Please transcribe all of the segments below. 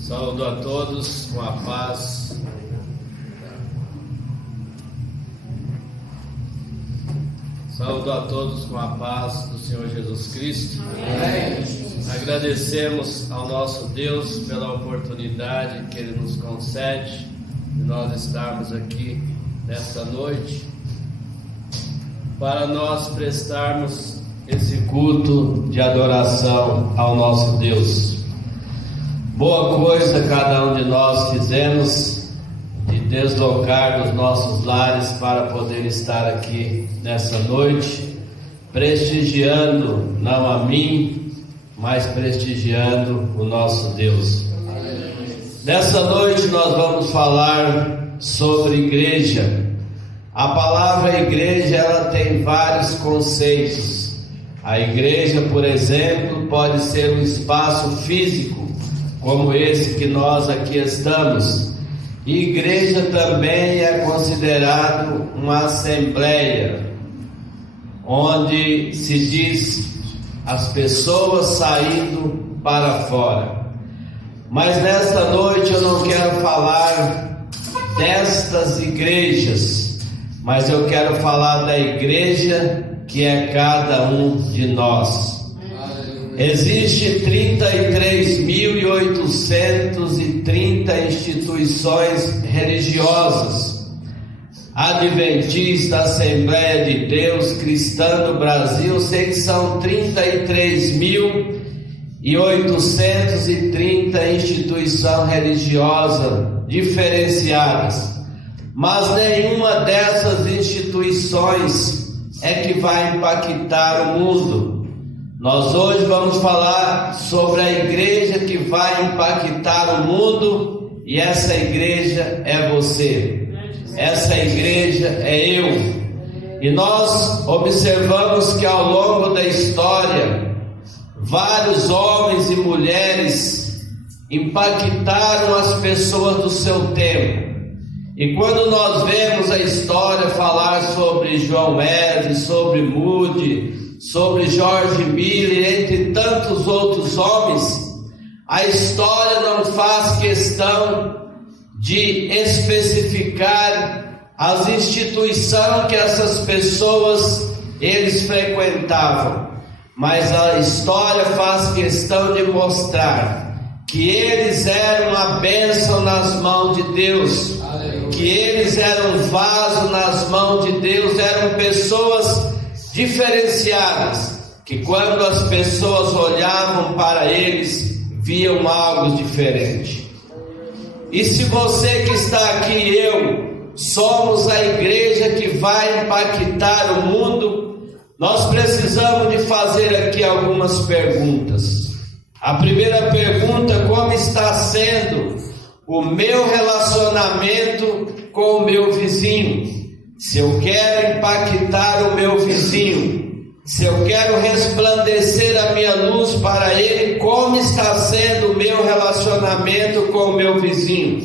Saúdo a todos com a paz. Saúdo a todos com a paz do Senhor Jesus Cristo. Amém. Agradecemos ao nosso Deus pela oportunidade que Ele nos concede de nós estarmos aqui nesta noite para nós prestarmos esse culto de adoração ao nosso Deus. Boa coisa cada um de nós fizemos de deslocar dos nossos lares para poder estar aqui nessa noite, prestigiando não a mim, mas prestigiando o nosso Deus. Nessa noite nós vamos falar sobre igreja. A palavra igreja, ela tem vários conceitos. A igreja, por exemplo, pode ser um espaço físico, como esse que nós aqui estamos. Igreja também é considerado uma assembleia, onde se diz as pessoas saindo para fora. Mas nesta noite eu não quero falar destas igrejas, mas eu quero falar da igreja que é cada um de nós. Existem 33.830 instituições religiosas, Adventista, Assembleia de Deus, Cristã no Brasil. Sei que são 33.830 instituições religiosas diferenciadas, mas nenhuma dessas instituições é que vai impactar o mundo. Nós hoje vamos falar sobre a igreja que vai impactar o mundo, e essa igreja é você, essa igreja é eu. E nós observamos que ao longo da história, vários homens e mulheres impactaram as pessoas do seu tempo. E quando nós vemos a história falar sobre João Wesley, sobre Moody, sobre George Miller, entre tantos outros homens, a história não faz questão de especificar as instituições que essas pessoas eles frequentavam, mas a história faz questão de mostrar que eles eram uma bênção nas mãos de Deus, que eles eram um vaso nas mãos de Deus, eram pessoas diferenciadas, que quando as pessoas olhavam para eles, viam algo diferente. E se você que está aqui e eu somos a igreja que vai impactar o mundo, nós precisamos de fazer aqui algumas perguntas. A primeira pergunta: como está sendo o meu relacionamento com o meu vizinho? Se eu quero impactar o meu vizinho, se eu quero resplandecer a minha luz para ele, como está sendo o meu relacionamento com o meu vizinho?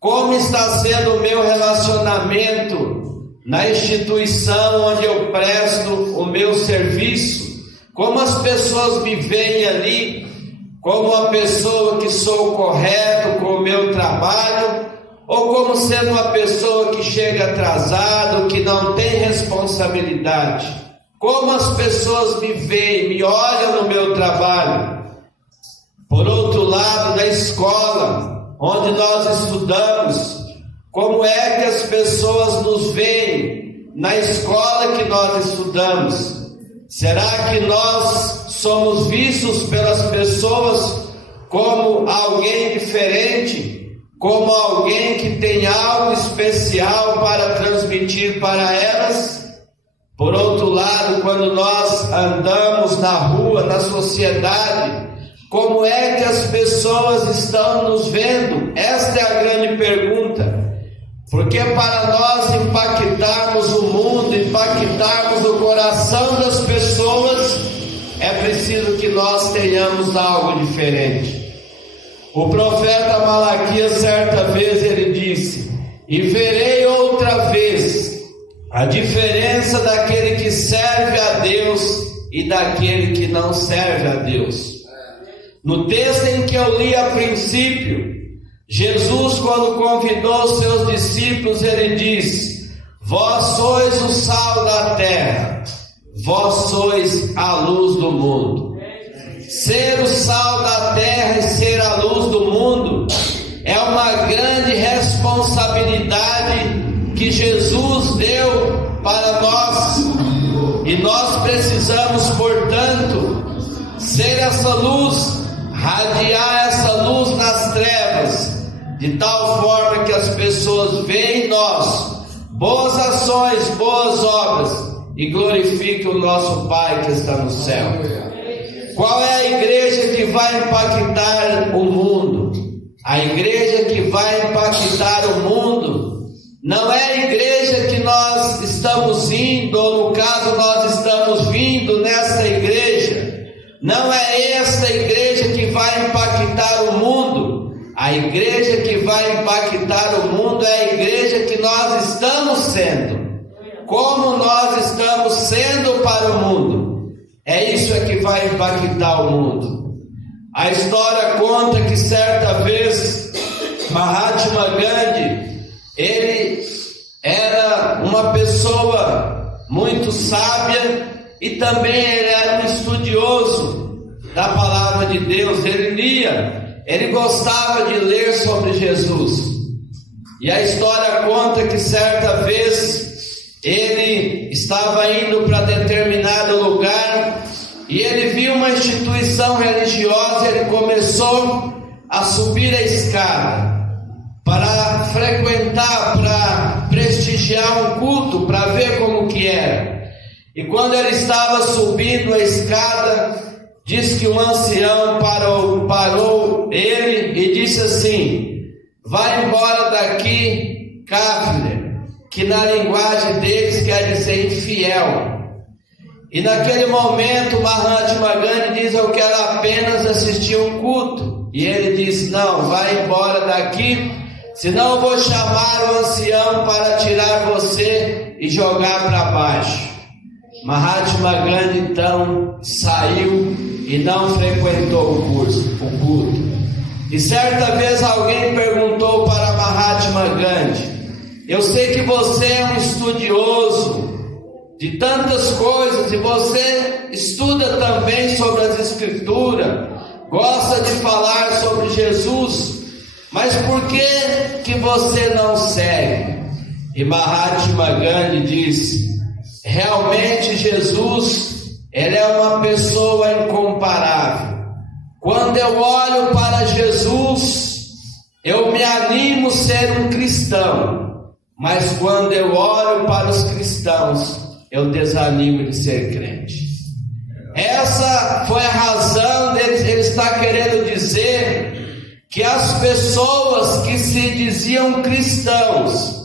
Como está sendo o meu relacionamento na instituição onde eu presto o meu serviço? Como as pessoas me veem ali como uma pessoa que sou correto com o meu trabalho, ou como sendo uma pessoa que chega atrasado, que não tem responsabilidade? Como as pessoas me veem, me olham no meu trabalho? Por outro lado, na escola onde nós estudamos, como é que as pessoas nos veem na escola que nós estudamos? Será que nós somos vistos pelas pessoas como alguém diferente? Como alguém que tem algo especial para transmitir para elas? Por outro lado, quando nós andamos na rua, na sociedade, como é que as pessoas estão nos vendo? Esta é a grande pergunta. Porque para nós impactarmos o mundo, impactarmos o coração das pessoas, é preciso que nós tenhamos algo diferente. O profeta Malaquias, certa vez, ele disse: e verei outra vez a diferença daquele que serve a Deus e daquele que não serve a Deus. No texto em que eu li a princípio, Jesus, quando convidou os seus discípulos, ele disse: vós sois o sal da terra, vós sois a luz do mundo. Ser o sal da terra e ser a luz do mundo é uma grande responsabilidade que Jesus deu para nós, e nós precisamos, portanto, ser essa luz, radiar essa luz nas trevas, de tal forma que as pessoas veem em nós boas ações, boas obras, e glorifiquem o nosso Pai que está no céu. Qual é a igreja que vai impactar o mundo? A igreja que vai impactar o mundo não é a igreja que nós estamos indo, ou no caso nós estamos vindo nesta igreja. Não é esta igreja que vai impactar o mundo. A igreja que vai impactar o mundo é a igreja que nós estamos sendo. Como nós estamos sendo para o mundo. É isso que vai impactar o mundo. A história conta que certa vez Mahatma Gandhi, ele era uma pessoa muito sábia e também ele era um estudioso da palavra de Deus. Ele lia, ele gostava de ler sobre Jesus. E a história conta que certa vez ele estava indo para determinado lugar e ele viu uma instituição religiosa. Ele começou a subir a escada para frequentar, para prestigiar um culto, para ver como que era. E quando ele estava subindo a escada, diz que um ancião parou ele e disse assim: vai embora daqui, Kafir, que na linguagem deles quer dizer infiel. E naquele momento Mahatma Gandhi diz: eu quero apenas assistir um culto. E ele diz: não, vai embora daqui, senão eu vou chamar o ancião para tirar você e jogar para baixo. Mahatma Gandhi então saiu e não frequentou o culto. E certa vez alguém perguntou para Mahatma Gandhi: eu sei que você é um estudioso de tantas coisas e você estuda também sobre as Escrituras, gosta de falar sobre Jesus, mas por que você não segue? E Mahatma Gandhi disse: realmente Jesus, ele é uma pessoa incomparável. Quando eu olho para Jesus, eu me animo a ser um cristão, mas quando eu olho para os cristãos, eu desanimo de ser crente. Essa foi a razão dele. Ele está querendo dizer que as pessoas que se diziam cristãos,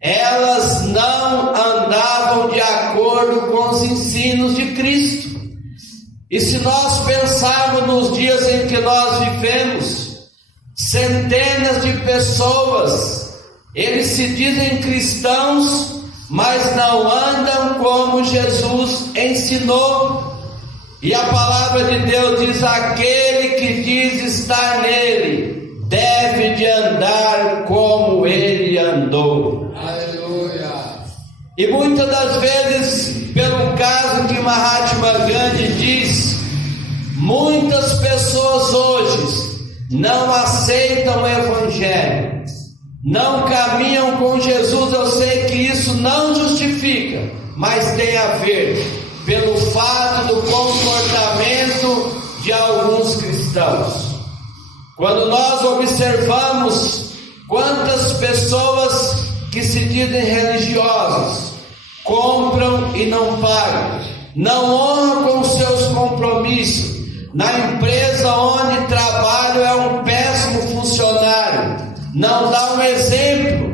elas não andavam de acordo com os ensinos de Cristo. E se nós pensarmos nos dias em que nós vivemos, centenas de pessoas, eles se dizem cristãos, mas não andam como Jesus ensinou. E a palavra de Deus diz: aquele que diz estar nele deve de andar como ele andou. Aleluia. E muitas das vezes, pelo caso que Mahatma Gandhi diz, muitas pessoas hoje não aceitam o Evangelho, não caminham com Jesus. Eu sei que isso não justifica, mas tem a ver pelo fato do comportamento de alguns cristãos. Quando nós observamos quantas pessoas que se dizem religiosas compram e não pagam, não honram com seus compromissos, na empresa onde trabalham é um péssimo funcionário, não dá um exemplo.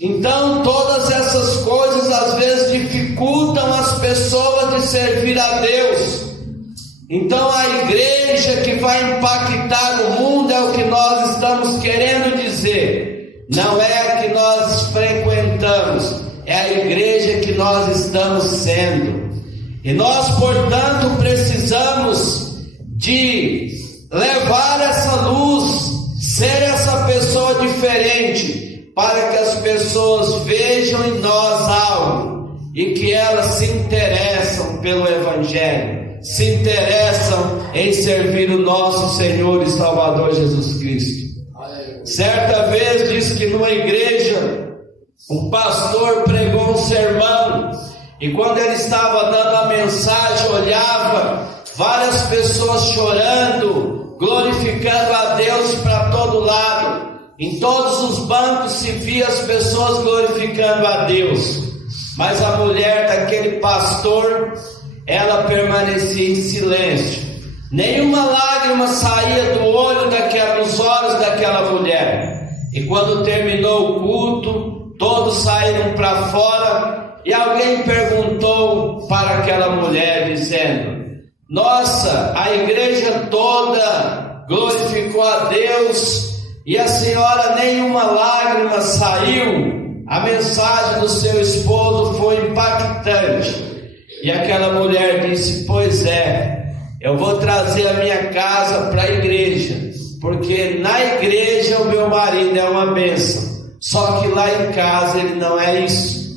Então todas essas coisas às vezes dificultam as pessoas de servir a Deus. Então a igreja que vai impactar o mundo é o que nós estamos querendo dizer. Não é a que nós frequentamos, é a igreja que nós estamos sendo. E nós, portanto, precisamos de levar essa luz, ser essa pessoa diferente, para que as pessoas vejam em nós algo e que elas se interessam pelo Evangelho, se interessam em servir o nosso Senhor e Salvador Jesus Cristo. Certa vez diz que numa igreja um pastor pregou um sermão, e quando ele estava dando a mensagem, olhava várias pessoas chorando, glorificando a Deus para todo lado. Em todos os bancos se via as pessoas glorificando a Deus, mas a mulher daquele pastor, ela permanecia em silêncio. Nenhuma lágrima saía dos olhos daquela mulher. E quando terminou o culto, todos saíram para fora, e alguém perguntou para aquela mulher, dizendo: nossa, a igreja toda glorificou a Deus e a senhora nenhuma lágrima saiu. A mensagem do seu esposo foi impactante. E aquela mulher disse: pois é, eu vou trazer a minha casa para a igreja, porque na igreja o meu marido é uma bênção, só que lá em casa ele não é isso.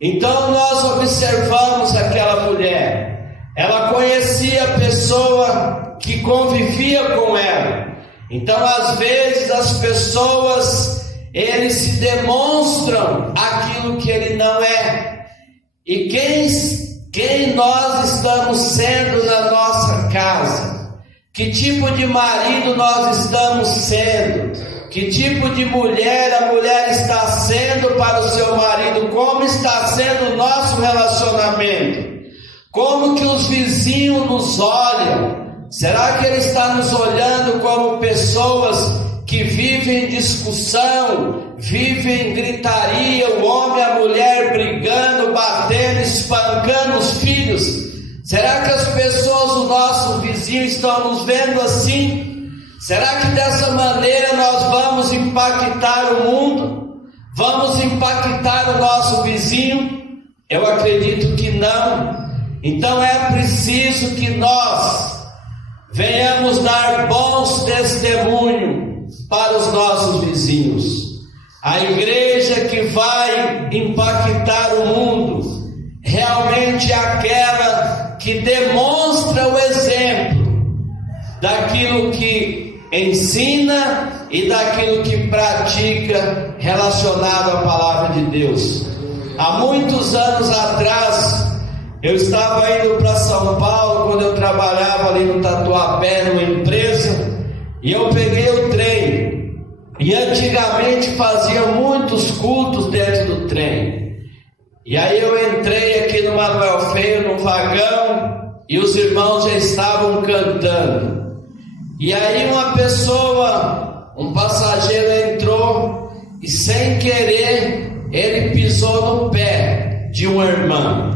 Então nós observamos aquela mulher, ela conhecia a pessoa que convivia com ela. Então às vezes as pessoas, eles se demonstram aquilo que ele não é. E quem nós estamos sendo na nossa casa? Que tipo de marido nós estamos sendo? Que tipo de mulher a mulher está sendo para o seu marido? Como está sendo o nosso relacionamento? Como que os vizinhos nos olham? Será que ele está nos olhando como pessoas que vivem em discussão, vivem em gritaria, o homem e a mulher brigando, batendo, espancando os filhos? Será que as pessoas do nosso vizinho estão nos vendo assim? Será que dessa maneira nós vamos impactar o mundo? Vamos impactar o nosso vizinho? Eu acredito que não. Então é preciso que nós venhamos dar bons testemunhos para os nossos vizinhos. A igreja que vai impactar o mundo realmente é aquela que demonstra o exemplo daquilo que ensina e daquilo que pratica relacionado à palavra de Deus. Há muitos anos atrás, eu estava indo para São Paulo, quando eu trabalhava ali no Tatuapé, numa empresa, e eu peguei o trem. E antigamente faziam muitos cultos dentro do trem. E aí eu entrei aqui no Manuel Feio, no vagão, e os irmãos já estavam cantando. E aí uma pessoa, um passageiro entrou e sem querer ele pisou no pé de uma irmã.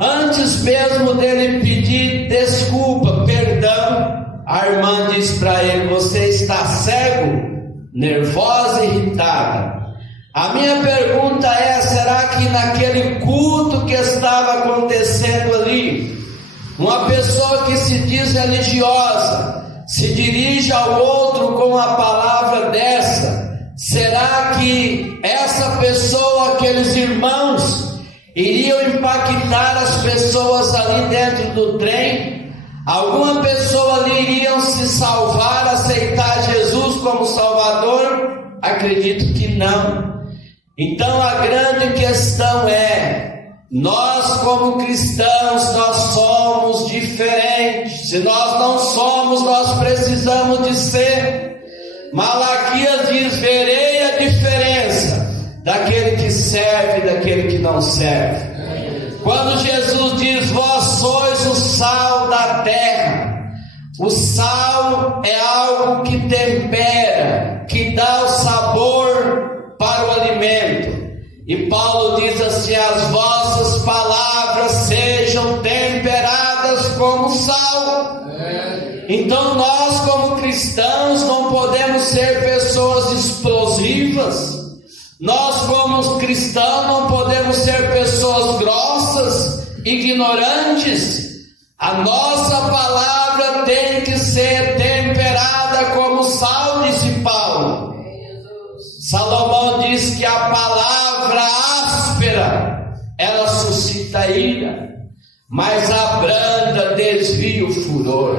Antes mesmo dele pedir desculpa, perdão, a irmã diz para ele: você está cego, nervosa e irritada. A minha pergunta é: será que naquele culto que estava acontecendo ali, uma pessoa que se diz religiosa se dirige ao outro com uma palavra dessa? Será que essa pessoa, aqueles irmãos, iriam impactar as pessoas ali dentro do trem? Alguma pessoa ali iriam se salvar, aceitar Jesus como Salvador? Acredito que não. Então a grande questão é: nós como cristãos, nós somos diferentes. Se nós não somos, nós precisamos de ser. Malaquias diz: verei a diferença daquele que serve e daquele que não serve. Quando Jesus diz: vós sois o sal da terra, o sal é algo que tempera, que dá o sabor para o alimento. E Paulo diz assim: as vossas palavras sejam temperadas como sal. Então nós como cristãos não podemos ser pessoas explosivas. Nós como cristãos não podemos ser pessoas grossas, ignorantes. A nossa palavra tem que ser temperada como sal, disse Paulo. Salomão diz que a palavra áspera, ela suscita ira, mas a branda desvia o furor.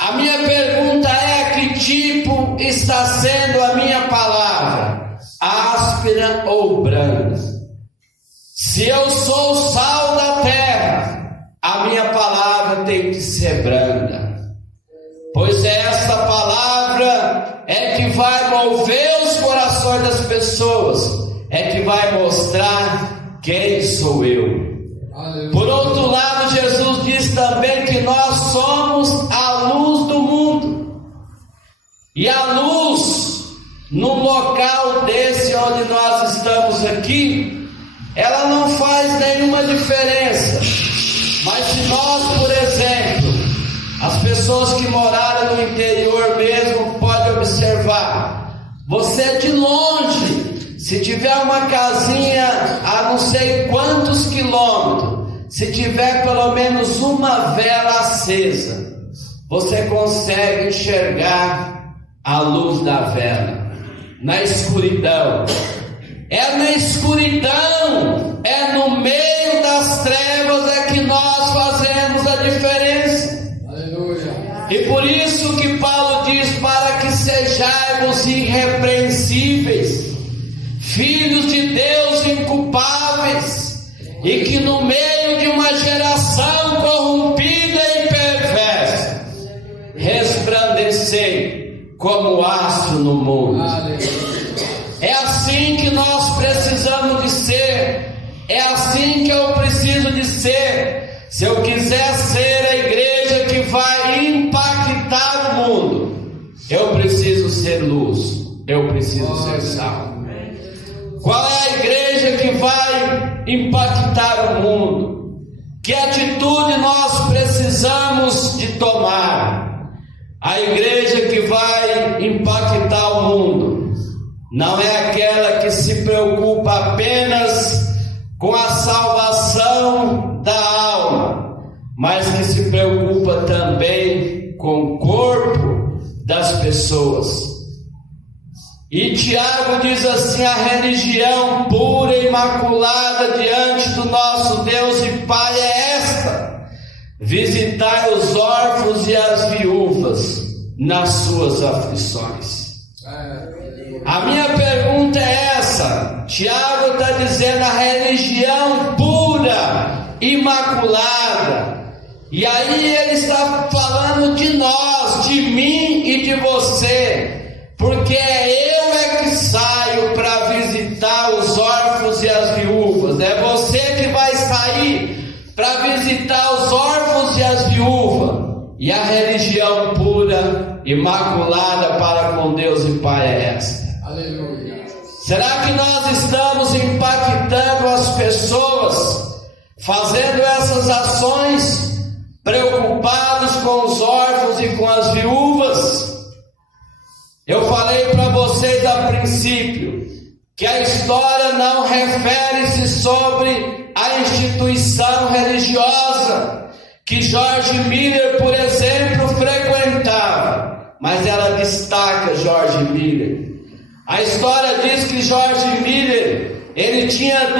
A minha pergunta é: que tipo está sendo a minha palavra? Áspera ou branda? Se eu sou o sal da terra, a minha palavra tem que ser branda, pois essa palavra é que vai mover os corações das pessoas, é que vai mostrar quem sou eu. Por outro lado, Jesus diz também que nós somos a luz do mundo, e a luz, num local desse onde nós estamos aqui, ela não faz nenhuma diferença. Mas se nós, por exemplo, as pessoas que moraram no interior mesmo, podem observar, você de longe, se tiver uma casinha a não sei quantos quilômetros, se tiver pelo menos uma vela acesa, você consegue enxergar a luz da vela. Na escuridão, é na escuridão, é no meio das trevas é que nós fazemos a diferença. Aleluia. E por isso que Paulo diz: para que sejamos irrepreensíveis, filhos de Deus inculpáveis, e que no meio de uma geração corrompida e perversa, resplandecei como astro no mundo. Aleluia. É assim que nós precisamos de ser, é assim que eu preciso de ser. Se eu quiser ser a igreja que vai impactar o mundo, eu preciso ser luz, eu preciso ser sal. Qual é a igreja que vai impactar o mundo? Que atitude nós precisamos de tomar? A igreja que vai impactar o mundo não é aquela que se preocupa apenas com a salvação da alma, mas que se preocupa também com o corpo das pessoas. E Tiago diz assim: a religião pura e imaculada diante do nosso Deus e Pai é esta: visitai os órfãos e as viúvas nas suas aflições. A minha pergunta é essa: Tiago está dizendo a religião pura, imaculada, e aí ele está falando de nós, de mim e de você, porque eu que saio para visitar os órfãos e as viúvas, é você que vai sair para visitar os órfãos e as viúvas. E a religião pura, imaculada para com Deus e Pai é esta. Aleluia. Será que nós estamos impactando as pessoas, fazendo essas ações, preocupados com os órfãos e com as viúvas? Eu falei para vocês a princípio que a história não refere-se sobre a instituição religiosa que George Miller, por exemplo, frequentava, mas ela destaca George Miller. A história diz que George Miller, ele tinha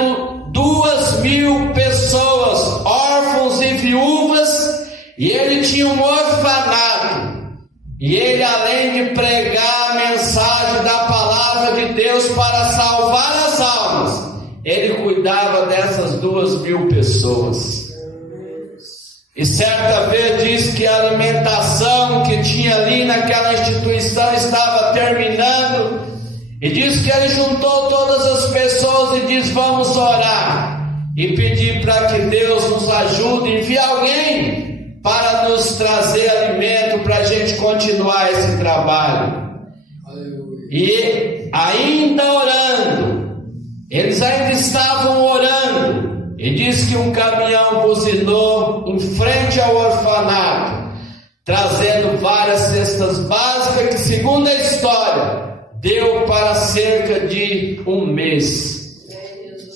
2.000 pessoas, órfãos e viúvas, e ele tinha um orfanato. E ele, além de pregar a mensagem da palavra de Deus para salvar as almas, ele cuidava dessas 2.000 pessoas. E certa vez diz que a alimentação que tinha ali naquela instituição estava terminando, e diz que ele juntou todas as pessoas e diz: vamos orar e pedir para que Deus nos ajude, envie alguém para nos trazer alimento para a gente continuar esse trabalho. Aleluia. E ainda orando, eles ainda estavam orando, e diz que um caminhão buzinou em frente ao orfanato, trazendo várias cestas básicas que, segundo a história, deu para cerca de um mês.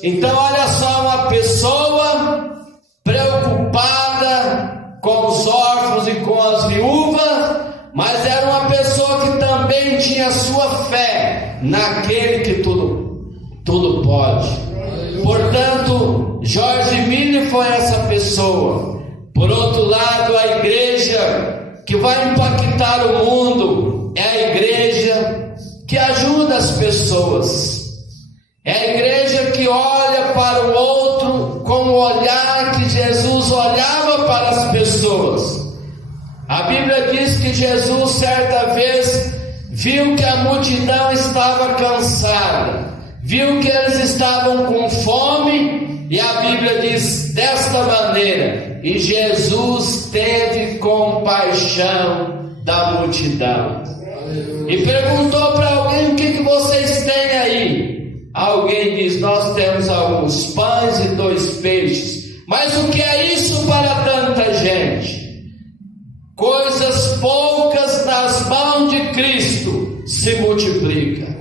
Então olha só, uma pessoa preocupada com os órfãos e com as viúvas, mas era uma pessoa que também tinha sua fé naquele que tudo pode. Portanto, George Miller foi essa pessoa. Por outro lado, a igreja que vai impactar o mundo é a igreja que ajuda as pessoas. É a igreja que olha para o outro com o olhar que Jesus olhava para as pessoas. A Bíblia diz que Jesus certa vez viu que a multidão estava cansada, viu que eles estavam com fome, e a Bíblia diz desta maneira: e Jesus teve compaixão da multidão. E perguntou para alguém: o que vocês têm aí? Alguém diz: nós temos alguns pães e 2 peixes. Mas o que é isso para tanta gente? Coisas poucas nas mãos de Cristo se multiplicam.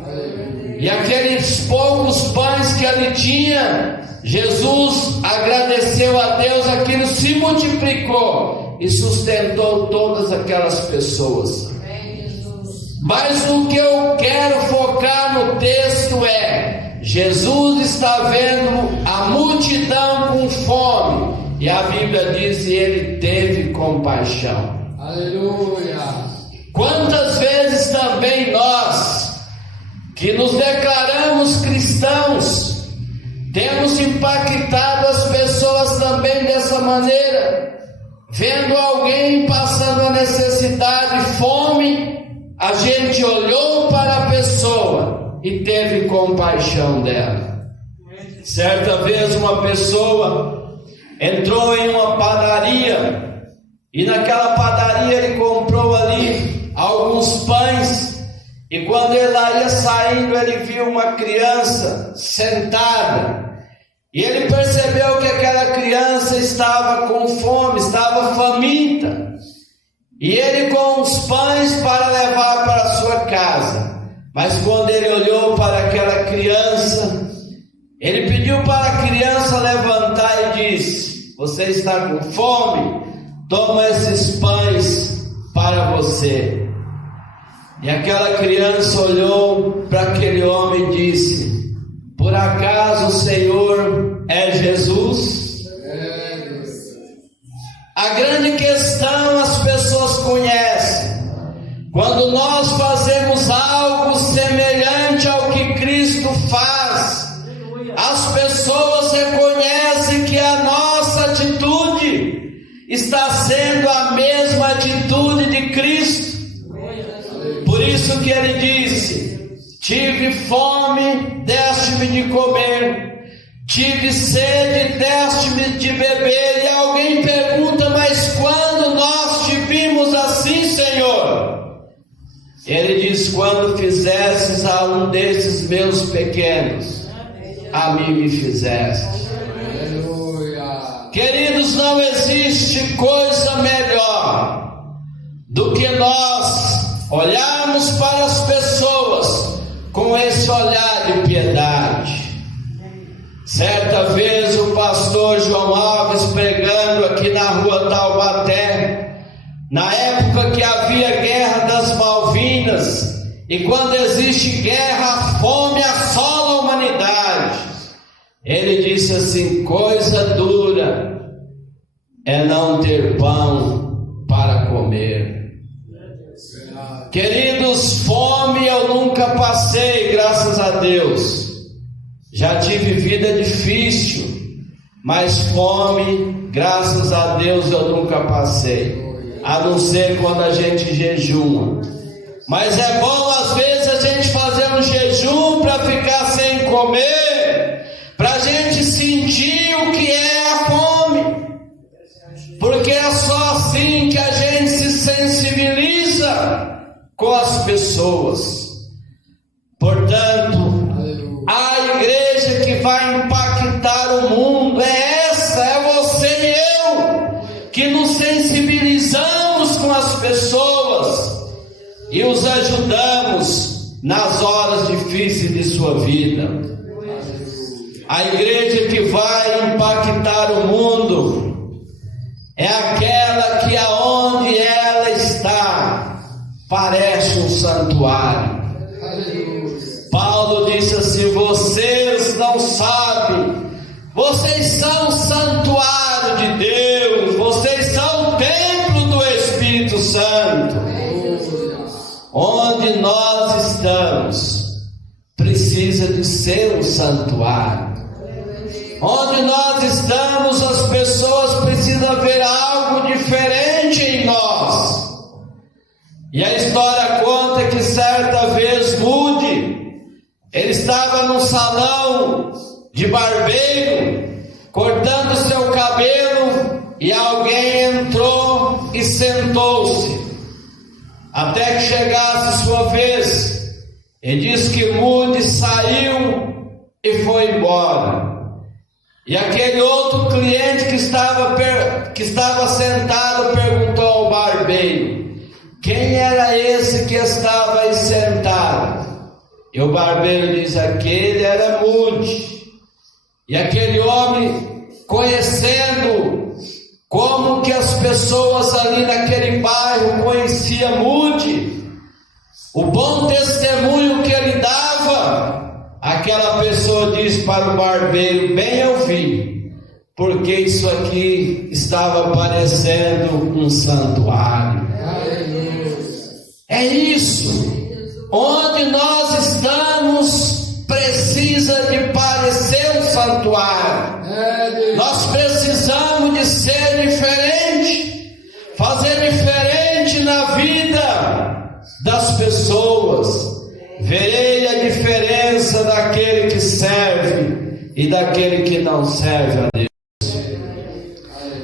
E aqueles poucos pães que ele tinha, Jesus agradeceu a Deus, aquilo se multiplicou e sustentou todas aquelas pessoas. Mas o que eu quero focar no texto é: Jesus está vendo a multidão com fome, e a Bíblia diz que ele teve compaixão. Aleluia! Quantas vezes também nós, que nos declaramos cristãos, temos impactado as pessoas também dessa maneira, vendo alguém passando a necessidade, fome, a gente olhou para a pessoa e teve compaixão dela. Certa vez uma pessoa entrou em uma padaria, e naquela padaria ele comprou ali alguns pães, e quando ele ia saindo, ele viu uma criança sentada, e ele percebeu que aquela criança estava com fome, estava faminta, e ele com os pães para levar para a sua casa. Mas quando ele olhou para aquela criança, ele pediu para a criança levantar e disse: você está com fome? Toma esses pães para você. E aquela criança olhou para aquele homem e disse: por acaso o Senhor é Jesus? A grande questão as pessoas conhecem. Quando nós fazemos algo semelhante ao que Cristo faz, as pessoas reconhecem que a nossa atitude está sendo a mesma atitude de Cristo. Por isso que ele disse: tive fome, deste-me de comer, tive sede, deste-me de beber. E alguém pergunta: mas quando nós te vimos assim, Senhor? Ele diz: quando fizestes a um desses meus pequenos, a mim me fizeste. Queridos, não existe coisa melhor do que nós olharmos para as pessoas com esse olhar de piedade. Certa vez o pastor João Alves, pregando aqui na rua Taubaté, na época que havia guerra das Malvinas, e quando existe guerra, a fome assola a humanidade, ele disse assim: coisa dura é não ter pão para comer. Queridos, fome eu nunca passei, graças a Deus. Já tive vida difícil, mas fome, graças a Deus, eu nunca passei, a não ser quando a gente jejuma. Mas é bom às vezes a gente fazer um jejum para ficar sem comer, para a gente sentir o que é a fome, porque é só assim que a gente se sensibiliza com as pessoas. Portanto, a igreja que vai impactar o mundo é essa, é você e eu, que nos sensibilizamos com as pessoas e os ajudamos nas horas difíceis de sua vida. A igreja que vai impactar o mundo é aquela que aonde ela está parece um santuário. Paulo disse assim: vocês não sabem, vocês são santuário de Deus, vocês são o templo do Espírito Santo. Onde nós estamos precisa de ser um santuário. Onde nós estamos, as pessoas precisam ver algo diferente em nós. E a história conta que certa vez Moody, ele estava num salão de barbeiro, cortando seu cabelo, e alguém entrou e sentou-se, até que chegasse sua vez. Ele diz que Moody saiu e foi embora. E aquele outro cliente que estava sentado perguntou ao barbeiro: quem era esse que estava aí sentado? E o barbeiro diz: aquele era Moody. E aquele homem, conhecendo como que as pessoas ali naquele bairro conheciam Moody, o bom testemunho que ele dava, aquela pessoa diz para o barbeiro: bem eu vi, porque isso aqui estava parecendo um santuário. É isso. Onde nós estamos precisa de parecer um santuário. Nós precisamos de ser diferente, fazer diferente na vida das pessoas. Verei a diferença daquele que serve e daquele que não serve a Deus.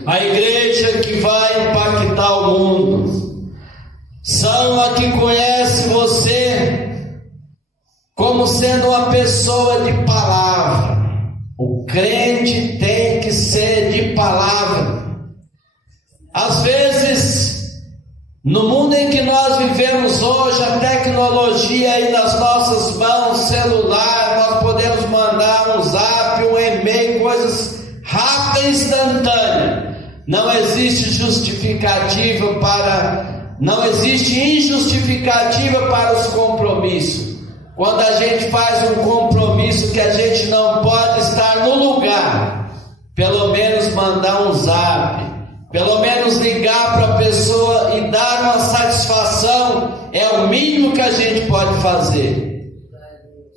A igreja que vai impactar o mundo são a que conhece você como sendo uma pessoa de palavra. O crente tem que ser de palavra. Às vezes, no mundo em que nós vivemos hoje, a tecnologia aí nas nossas mãos, celular, nós podemos mandar um zap, um e-mail, coisas rápidas e instantâneas. Não existe injustificativa para os compromissos. Quando a gente faz um compromisso que a gente não pode estar no lugar, pelo menos mandar um zap, pelo menos ligar para a pessoa e dar uma satisfação, é o mínimo que a gente pode fazer.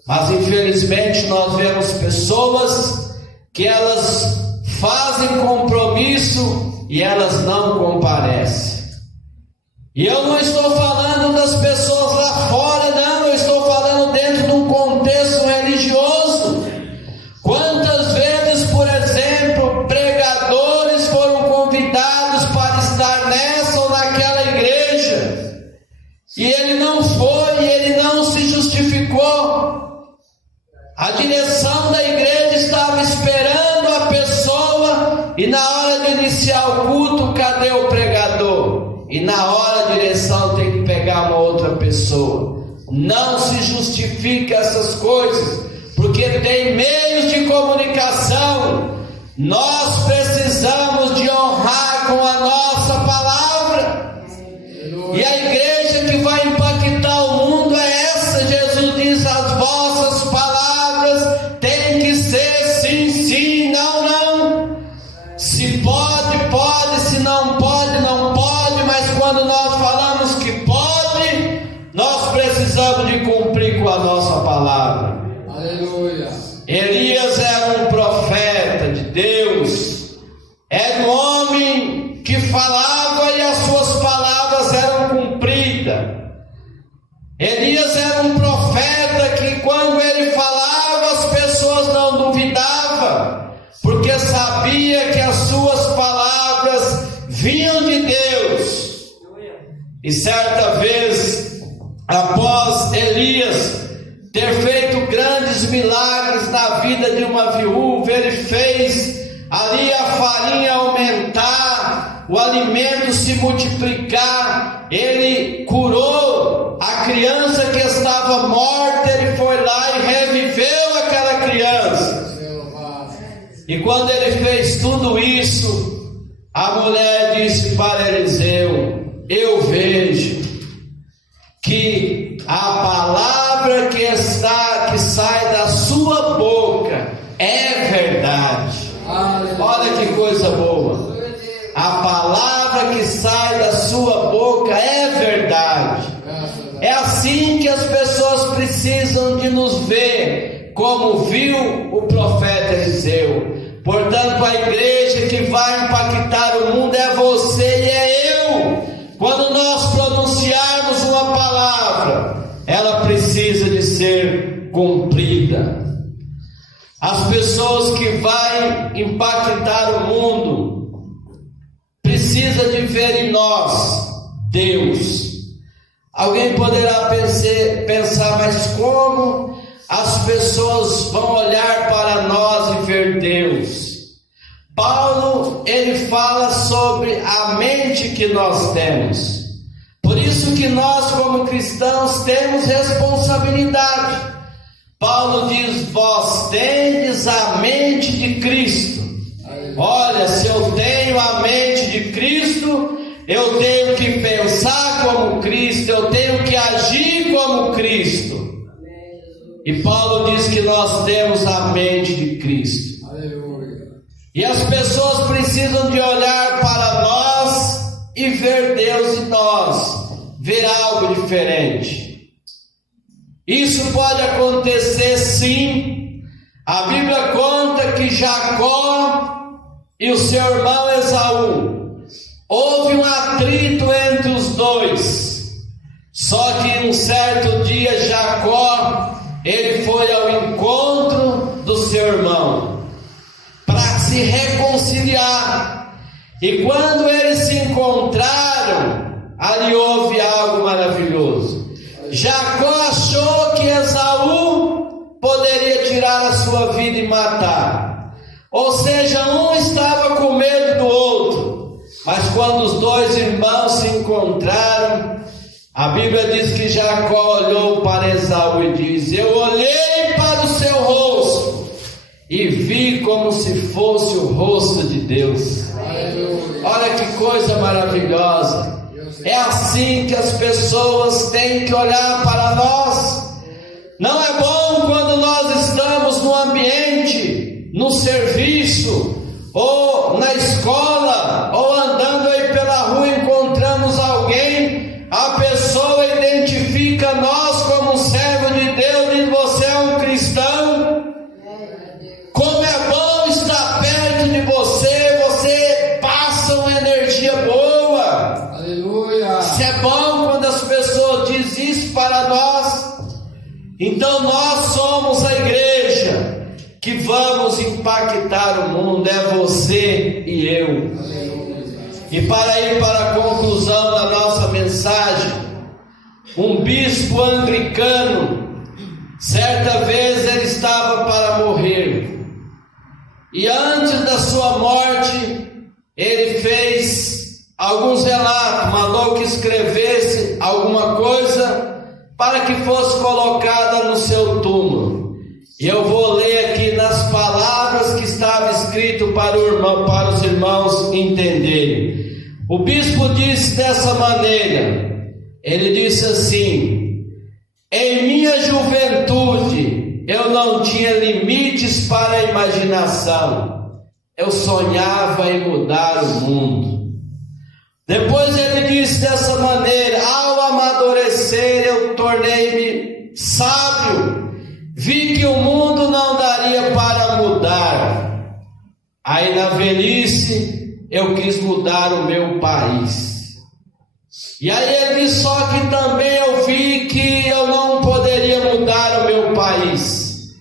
Mas infelizmente nós vemos pessoas que elas fazem compromisso e elas não comparecem. E eu não estou falando das pessoas lá fora, não, eu estou falando dentro de um contexto religioso. Quantas vezes, por exemplo, pregadores foram convidados para estar nessa ou naquela igreja, e ele não foi, e ele não se justificou. A direção da igreja estava esperando a pessoa, e na hora de iniciar o culto, cadê o pregador? E na hora a direção tem que pegar uma outra pessoa. Não se justifica essas coisas, porque tem meios de comunicação. Nós precisamos de honrar com a nossa palavra. E a igreja que vai impactar o mundo é essa. Jesus diz: as vossas palavras têm que ser sim, sim, não, não. Se pode, pode, se não pode, não pode. Mas quando nós falamos que pode, nós precisamos de cumprir com a nossa palavra. Aleluia. Elias era um profeta de Deus, era um homem que falava e as suas palavras eram cumpridas. Elias era um profeta que quando ele falava as pessoas não duvidavam, porque sabia que as suas palavras vinham de Deus. E certa vez, após Elias ter feito grandes milagres na vida de uma viúva, ele fez ali a farinha aumentar, o alimento se multiplicar, ele curou a criança que estava morta, ele foi lá e reviveu aquela criança. E quando ele fez tudo isso, A mulher disse para Eliseu: eu vejo que a palavra que sai da sua boca é verdade. Olha que coisa boa. A palavra que sai da sua boca é verdade. É assim que as pessoas precisam de nos ver, como viu o profeta Eliseu. Portanto, a igreja que vai impactar o mundo é você e é eu. Quando nós pronunciarmos uma palavra, ela precisa de ser cumprida. As pessoas que vão impactar o mundo precisam de ver em nós Deus. Alguém poderá pensar, mas como as pessoas vão olhar para nós e ver Deus? Paulo, ele fala sobre a mente que nós temos. Por isso que nós, como cristãos, temos responsabilidade. Paulo diz: vós tendes a mente de Cristo. Olha, se eu tenho a mente de Cristo, eu tenho que pensar como Cristo, eu tenho que agir como Cristo. E Paulo diz que nós temos a mente de Cristo. E as pessoas precisam de olhar para nós e ver Deus em nós, ver algo diferente. Isso pode acontecer sim. A Bíblia conta que Jacó e o seu irmão Esaú, houve um atrito entre os dois. Só que um certo dia Jacó, ele foi ao encontro do seu irmão para se reconciliar. E quando eles se encontraram, ali houve algo maravilhoso. Jacó achou que Esaú poderia tirar a sua vida e matar. Ou seja, um estava com medo do outro. Mas quando os dois irmãos se encontraram, a Bíblia diz que Jacó olhou para Esaú e diz: eu olhei para o seu rosto e vi como se fosse o rosto de Deus. Olha que coisa maravilhosa. É assim que as pessoas têm que olhar para nós. Não é bom quando nós estamos no ambiente, no serviço, ou na escola, ou andando aí pela rua, encontramos alguém, a pessoa identifica nós como um servo de Deus e você é um cristão. Como é bom estar perto de você, você passa uma energia boa. Aleluia. Isso é bom quando as pessoas dizem isso para nós. Então nós somos a igreja que vamos impactar o mundo, é você e eu. E para ir para a conclusão da nossa mensagem, um bispo anglicano, certa vez ele estava para morrer, e antes da sua morte, ele fez alguns relatos, mandou que escrevesse alguma coisa para que fosse colocada no seu túmulo. E eu vou ler aqui nas palavras que estava escrito para os irmãos entenderem. O bispo disse dessa maneira, ele disse assim: em minha juventude eu não tinha limites para a imaginação, eu sonhava em mudar o mundo. Depois ele disse dessa maneira: ao amadurecer eu tornei-me sábio, vi que o mundo não daria para mudar. Aí na velhice eu quis mudar o meu país. E aí ele disse: só que também eu vi que eu não poderia mudar o meu país.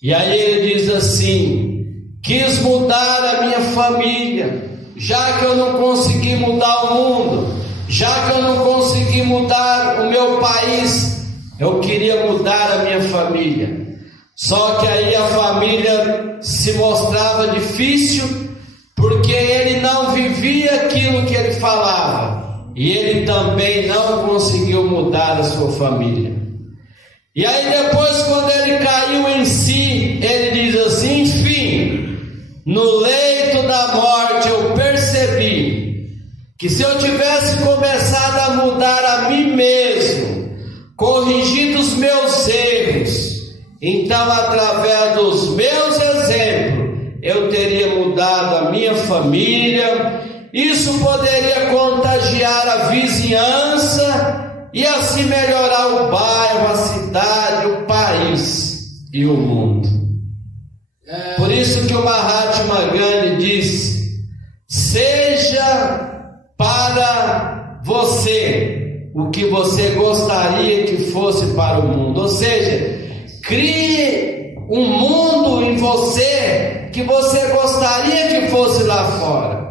E aí ele diz assim: quis mudar a minha família. Já que eu não consegui mudar o mundo, já que eu não consegui mudar o meu país, eu queria mudar a minha família. Só que aí a família se mostrava difícil, porque ele não vivia aquilo que ele falava, e ele também não conseguiu mudar a sua família. E aí depois, quando ele caiu em si, ele diz assim: enfim, no leito da morte eu percebi percebi que se eu tivesse começado a mudar a mim mesmo, corrigido os meus erros, então através dos meus exemplos, eu teria mudado a minha família. Isso poderia contagiar a vizinhança e assim melhorar o bairro, a cidade, o país e o mundo. Por isso que o Mahatma Gandhi diz: seja para você o que você gostaria que fosse para o mundo. Ou seja, crie um mundo em você que você gostaria que fosse lá fora.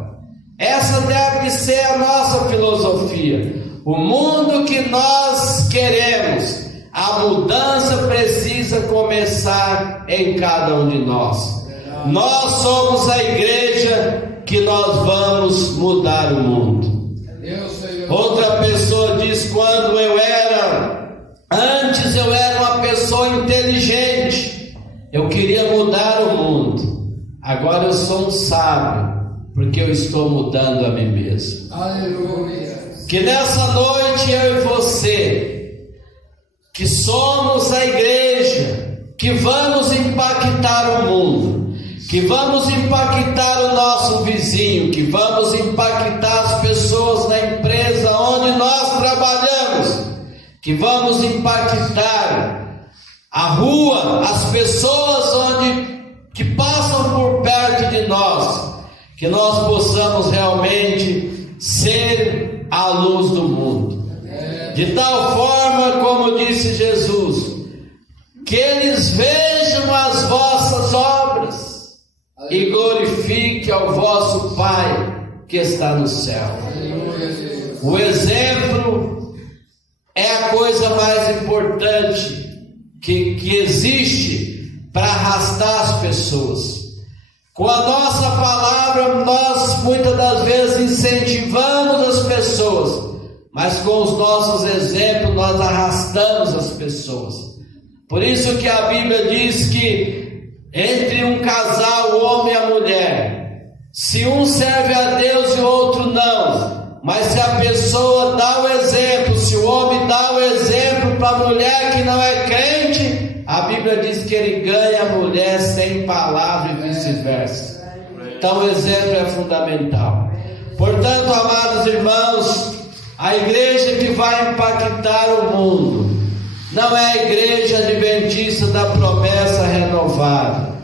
Essa deve ser a nossa filosofia. O mundo que nós queremos, a mudança precisa começar em cada um de nós. Nós somos a igreja que nós vamos mudar o mundo. Outra pessoa diz: antes eu era uma pessoa inteligente, eu queria mudar o mundo. Agora eu sou um sábio, porque eu estou mudando a mim mesmo. Aleluia. Que nessa noite eu e você, que somos a igreja, que vamos impactar o mundo, que vamos impactar o nosso vizinho, que vamos impactar as pessoas na empresa onde nós trabalhamos, que vamos impactar a rua, as pessoas que passam por perto de nós, que nós possamos realmente ser a luz do mundo, de tal forma, como disse Jesus, que eles vejam as vossas obras e glorifique ao vosso Pai que está no céu. O exemplo é a coisa mais importante que existe para arrastar as pessoas. Com a nossa palavra, nós muitas das vezes incentivamos as pessoas, mas com os nossos exemplos nós arrastamos as pessoas. Por isso que a Bíblia diz que entre um casal, o homem e a mulher, se um serve a Deus e o outro não, mas se a pessoa dá o exemplo, se o homem dá o exemplo para a mulher que não é crente, a Bíblia diz que ele ganha a mulher sem palavra e vice-versa. Então o exemplo é fundamental. Portanto, amados irmãos, a igreja que vai impactar o mundo não é a igreja adventista da promessa renovada,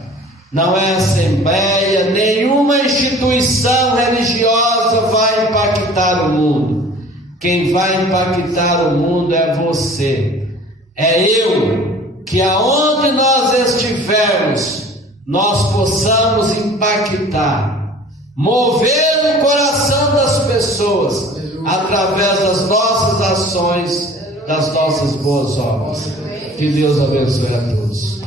não é a assembleia, nenhuma instituição religiosa vai impactar o mundo. Quem vai impactar o mundo é você, é eu, que aonde nós estivermos, nós possamos impactar, mover o coração das pessoas, através das nossas ações, das nossas boas obras. Que Deus abençoe a todos.